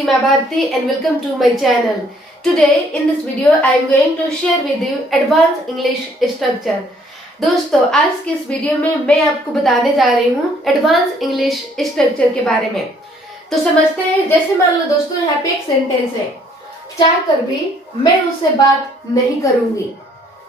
Seema Bharti and welcome to my channel. Today in this video I am going to share with you advanced English structure. दोस्तों आज के इस video में मैं आपको बताने जा रही हूँ एडवांस इंग्लिश स्ट्रक्चर के बारे में। तो समझते हैं। जैसे मान लो दोस्तों यहाँ पे एक सेंटेंस है, चाह कर भी मैं उससे बात नहीं करूंगी।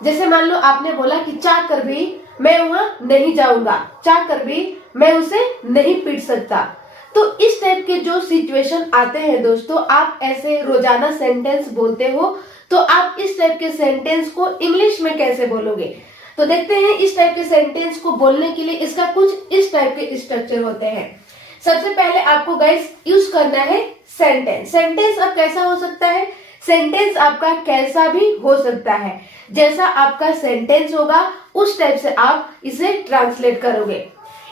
जैसे मान लो आपने बोला कि चाह कर भी मैं वहां नहीं जाऊंगा, चाह कर भी मैं उसे नहीं पीट सकता। तो इस टाइप के जो सिचुएशन आते हैं दोस्तों, आप ऐसे रोजाना सेंटेंस बोलते हो, तो आप इस टाइप के सेंटेंस को इंग्लिश में कैसे बोलोगे। तो देखते हैं इस टाइप के सेंटेंस को बोलने के लिए इसका कुछ इस टाइप के स्ट्रक्चर होते हैं। सबसे पहले आपको गाइस यूज करना है सेंटेंस। सेंटेंस अब कैसा हो सकता है, सेंटेंस आपका कैसा भी हो सकता है। जैसा आपका सेंटेंस होगा उस टाइप से आप इसे ट्रांसलेट करोगे।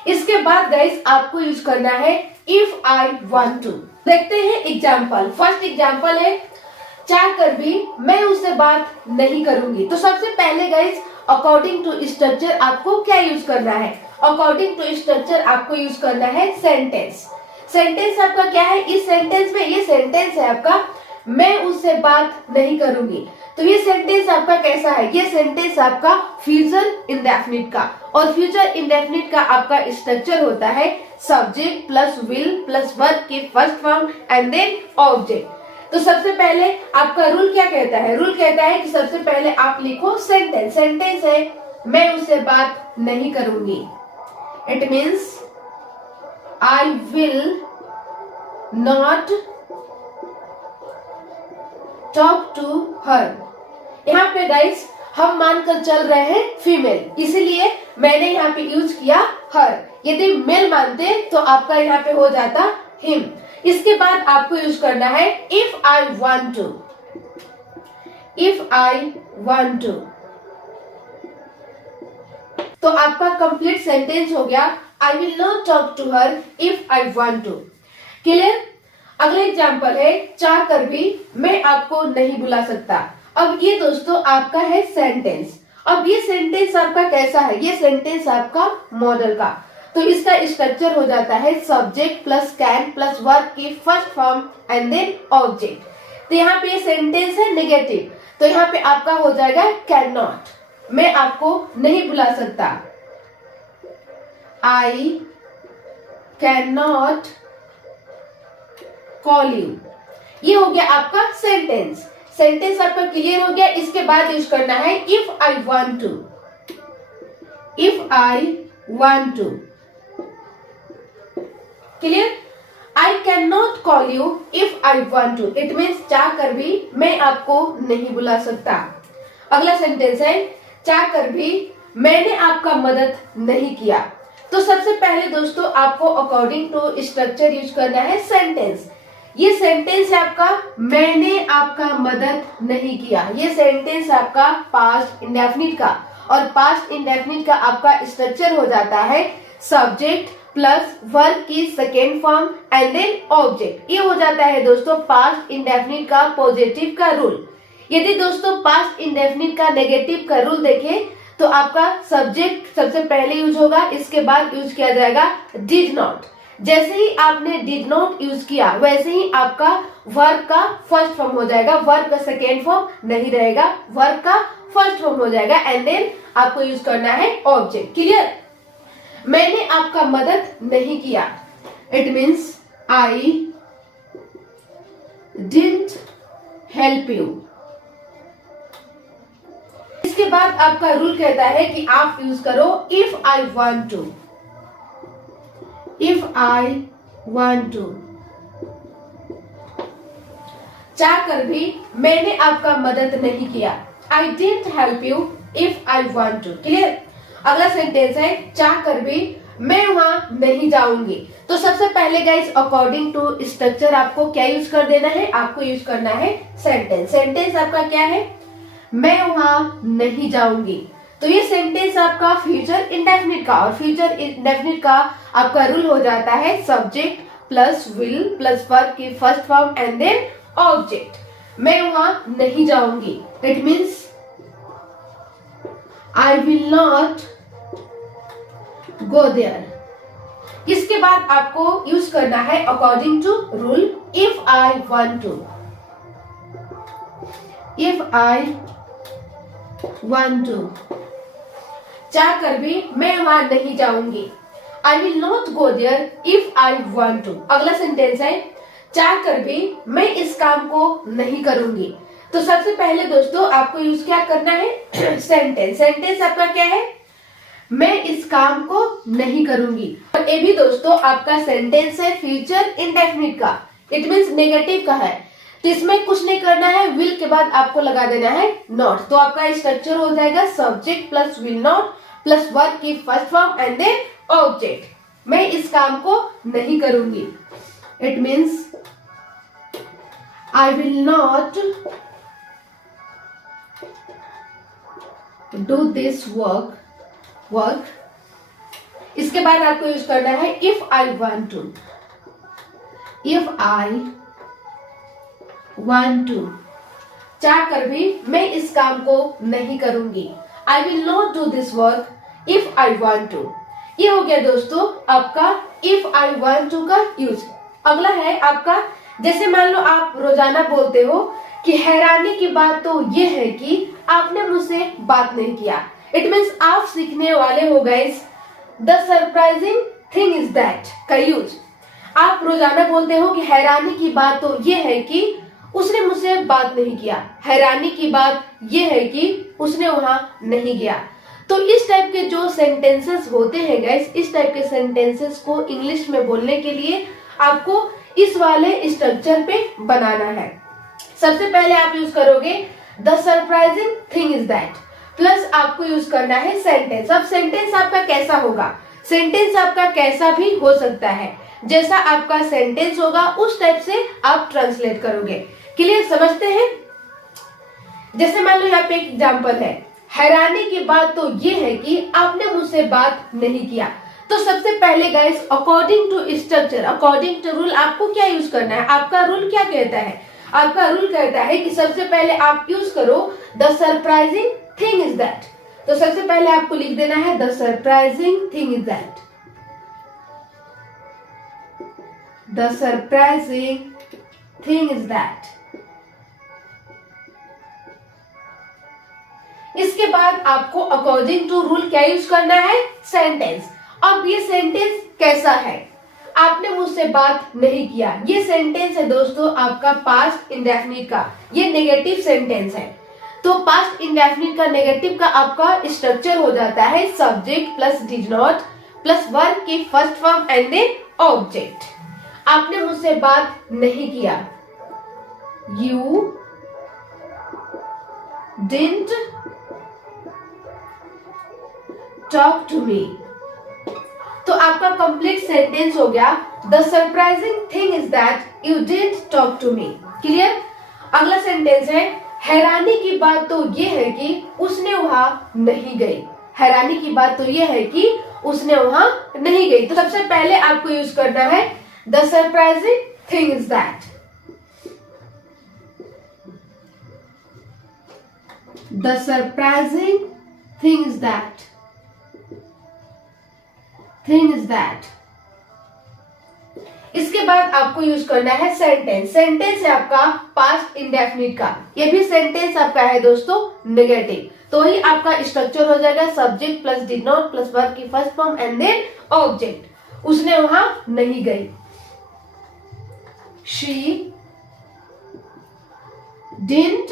इसके बाद गाइस आपको यूज करना है इफ आई वांट टू। देखते हैं एग्जाम्पल। फर्स्ट एग्जाम्पल है, चाह कर भी मैं उससे बात नहीं करूंगी। तो सबसे पहले गाइस अकॉर्डिंग टू स्ट्रक्चर आपको क्या यूज करना है, अकॉर्डिंग टू स्ट्रक्चर आपको यूज करना है सेंटेंस। सेंटेंस आपका क्या है, इस सेंटेंस में ये सेंटेंस है आपका मैं उससे बात नहीं करूंगी। तो ये सेंटेंस आपका कैसा है, ये सेंटेंस आपका फ्यूचर इंडेफिनिट का, और फ्यूचर इंडेफिनिट का आपका स्ट्रक्चर होता है subject plus will plus verb की first form and then object. तो सबसे पहले आपका रूल क्या कहता है, रूल कहता है कि सबसे पहले आप लिखो सेंटेंस। सेंटेंस है मैं उससे बात नहीं करूंगी। It means I will not talk to her. यहाँ पे गाइस हम मानकर चल रहे हैं फीमेल, इसीलिए मैंने यहाँ पे यूज किया हर। यदि मेल मानते तो आपका यहाँ पे हो जाता हिम। इसके बाद आपको यूज करना है if I want to. If I want to तो आपका कंप्लीट सेंटेंस हो गया I will not talk to her if I want to. Clear. अगला एग्जाम्पल है, चाह कर भी मैं आपको नहीं बुला सकता। अब ये दोस्तों आपका है सेंटेंस। अब ये सेंटेंस आपका कैसा है, ये सेंटेंस आपका मॉडल का। तो इसका स्ट्रक्चर हो जाता है subject plus can plus verb की first form and then object. तो यहाँ पे ये सेंटेंस है नेगेटिव, तो यहाँ पे आपका हो जाएगा कैन नॉट, मैं आपको नहीं बुला सकता। आई कैन नॉट कॉल यू। ये हो गया आपका सेंटेंस। सेंटेंस आपका क्लियर हो गया। इसके बाद यूज करना है if I want to. If I want to clear. I can not call you if I want to. It means चाह कर भी मैं आपको नहीं बुला सकता। अगला सेंटेंस है, चाह कर भी मैंने आपका मदद नहीं किया। तो सबसे पहले दोस्तों आपको अकॉर्डिंग टू स्ट्रक्चर यूज करना है सेंटेंस। ये सेंटेंस है आपका मैंने आपका मदद नहीं किया। ये सेंटेंस आपका पास्ट इंडेफिनिट का, और पास्ट इंडेफिनिट का आपका स्ट्रक्चर हो जाता है सब्जेक्ट प्लस वर्ब की second form and then object. ये हो जाता है दोस्तों पास्ट इंडेफिनिट का पॉजिटिव का रूल। यदि दोस्तों पास्ट इंडेफिनिट का नेगेटिव का रूल देखें तो आपका सब्जेक्ट सबसे पहले यूज होगा, इसके बाद यूज किया जाएगा डिड नॉट। जैसे ही आपने डिड नॉट यूज किया वैसे ही आपका वर्ब का फर्स्ट फॉर्म हो जाएगा, वर्ब का सेकेंड फॉर्म नहीं रहेगा, वर्ब का फर्स्ट फॉर्म हो जाएगा एंड देन आपको यूज करना है ऑब्जेक्ट। क्लियर। मैंने आपका मदद नहीं किया। It means I didn't help you. इसके बाद आपका रूल कहता है कि आप यूज करो if I want to. If I want to चाह कर भी मैंने आपका मदद नहीं किया। I didn't help you if I want to. Clear. अगला सेंटेंस है, चाह कर भी मैं वहां नहीं जाऊंगी। तो सबसे पहले गाइस अकॉर्डिंग टू स्ट्रक्चर आपको क्या यूज कर देना है, आपको यूज करना है सेंटेंस। सेंटेंस आपका क्या है, मैं वहां नहीं जाऊंगी। तो ये सेंटेंस आपका फ्यूचर इंडेफिनिट का, और फ्यूचर इंडेफिनिट का आपका रूल हो जाता है subject plus will plus verb की first form and then object. मैं वहां नहीं जाऊंगी। It means I will not go there. इसके बाद आपको यूज करना है according to rule. If I want to, if I want to, चाह कर भी मैं वहां नहीं जाऊंगी। I will not go there if I want to. अगला सेंटेंस है चाह कर भी मैं इस काम को नहीं करूंगी। तो सबसे पहले दोस्तों आपको यूज क्या करना है, सेंटेंस। सेंटेंस आपका क्या है, मैं इस काम को नहीं करूंगी। और ये भी दोस्तों आपका सेंटेंस है फ्यूचर इंडेफिनिट का, इट मीन्स नेगेटिव का है। तो इसमें कुछ नहीं करना है, विल के बाद आपको लगा देना है नॉट। तो आपका स्ट्रक्चर हो जाएगा subject plus will not plus verb की first form and then object. मैं इस काम को नहीं करूंगी, it means I will not do this work. इसके बाद आपको यूज करना है if I want to, if I want to, चाह कर भी मैं इस काम को नहीं करूंगी। I will not do this work if I want to. ये हो गया दोस्तों आपका इफ आई वांट टू का यूज। अगला है आपका, जैसे मान लो आप रोजाना बोलते हो कि हैरानी की बात तो ये है कि आपने मुझसे बात नहीं किया। इट मीन्स आप सीखने वाले हो guys the surprising thing is that का यूज। आप रोजाना बोलते हो कि हैरानी की बात तो ये है कि उसने मुझसे बात नहीं किया। हैरानी की बात ये है कि उसने वहां नहीं गया। तो इस टाइप के जो सेंटेंसेस होते हैं गाइस, इस टाइप के सेंटेंसेस को इंग्लिश में बोलने के लिए आपको इस वाले स्ट्रक्चर पे बनाना है। सबसे पहले आप यूज करोगे the surprising thing is that, plus आपको यूज करना है सेंटेंस। अब सेंटेंस आपका कैसा होगा, सेंटेंस आपका कैसा भी हो सकता है, जैसा आपका सेंटेंस होगा उस टाइप से आप ट्रांसलेट करोगे। क्लियर, समझते हैं। जैसे मान लो यहाँ पे एक एग्जाम्पल है, हैरानी की बात तो ये है कि आपने मुझसे बात नहीं किया। तो सबसे पहले guys according to structure, according to rule आपको क्या यूज करना है। आपका रूल क्या कहता है, आपका रूल कहता है कि सबसे पहले आप यूज करो the surprising thing is that. तो सबसे पहले आपको लिख देना है the surprising thing is that, the surprising thing is that. इसके बाद आपको अकॉर्डिंग टू रूल क्या यूज करना है, सेंटेंस। अब ये सेंटेंस कैसा है, आपने मुझसे बात नहीं किया। ये सेंटेंस है दोस्तों आपका पास्ट इंडेफिनिट का, ये नेगेटिव सेंटेंस है। तो पास्ट इंडेफिनिट का नेगेटिव का आपका स्ट्रक्चर हो जाता है subject plus did not plus verb की first form and then object. आपने मुझसे बात नहीं किया, you didn't talk to me. तो आपका कंप्लीट सेंटेंस हो गया the surprising thing is that you didn't talk to me. Clear. अगला सेंटेंस है हैरानी की बात तो ये है कि उसने वहां नहीं गई। हैरानी की बात तो ये है कि उसने वहां नहीं गई। तो सबसे पहले आपको यूज करना है the surprising thing is that, the surprising thing is that, thing is that. इसके बाद आपको यूज करना है सेंटेंस। सेंटेंस है आपका पास्ट इंडेफिनिट का, ये भी सेंटेंस आपका है दोस्तों नेगेटिव। तो ही आपका स्ट्रक्चर हो जाएगा subject plus did not plus verb की first form and then object. उसने वहां नहीं गई, शी डिडंट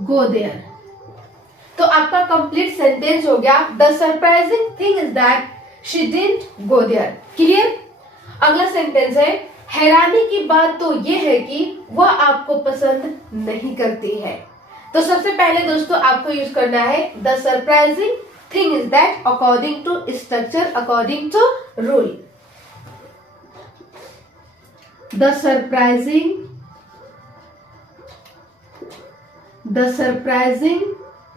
गो देयर। तो आपका कंप्लीट सेंटेंस हो गया the surprising thing is that she didn't go there. Clear. अगला सेंटेंस है हैरानी की बात तो ये है कि वह आपको पसंद नहीं करती है। तो सबसे पहले दोस्तों आपको यूज करना है the surprising thing is that according to structure, according to rule. The surprising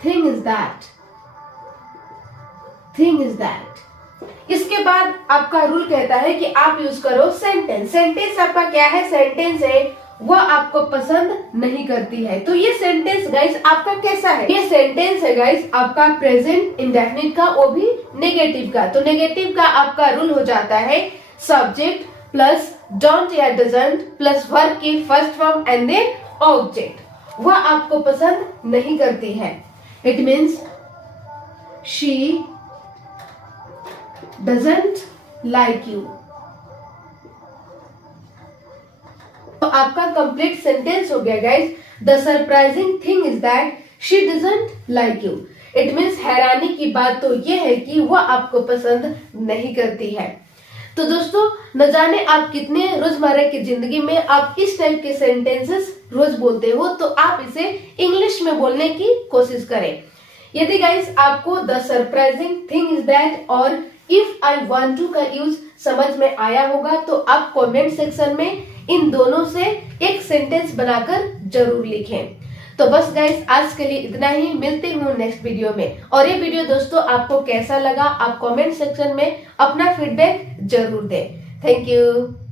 thing is that, thing is that. इसके बाद आपका रूल कहता है कि आप यूज करो सेंटेंस। सेंटेंस आपका क्या है, सेंटेंस है वह आपको पसंद नहीं करती है। तो ये सेंटेंस गाइस आपका कैसा है? ये सेंटेंस है गाइस आपका प्रेजेंट इंडेफिनिट का, वो भी नेगेटिव का। तो नेगेटिव का आपका रूल हो जाता है सब्जेक्ट प्लस डोंट या डजंट प्लस वर्ब की first form and then object. वह आपको पसंद नहीं करती है। It means she doesn't like you. तो आपका कंप्लीट सेंटेंस हो गया guys. The surprising thing is that she doesn't like you. It means हैरानी की बात तो ये है कि वह आपको पसंद नहीं करती है। तो दोस्तों, न जाने आप कितने रोजमर्रा की जिंदगी में आप इस टाइप के सेंटेंसेस रोज बोलते हो, तो आप इसे इंग्लिश में बोलने की कोशिश करें। यदि गाइस आपको the surprising thing is that और इफ आई वांट टू का यूज समझ में आया होगा, तो आप कमेंट सेक्शन में इन दोनों से एक सेंटेंस बनाकर जरूर लिखें। तो बस गाइस, आज के लिए इतना ही। मिलते हूँ नेक्स्ट वीडियो में। और ये वीडियो दोस्तों आपको कैसा लगा, आप कमेंट सेक्शन में अपना फीडबैक जरूर दें। Thank you.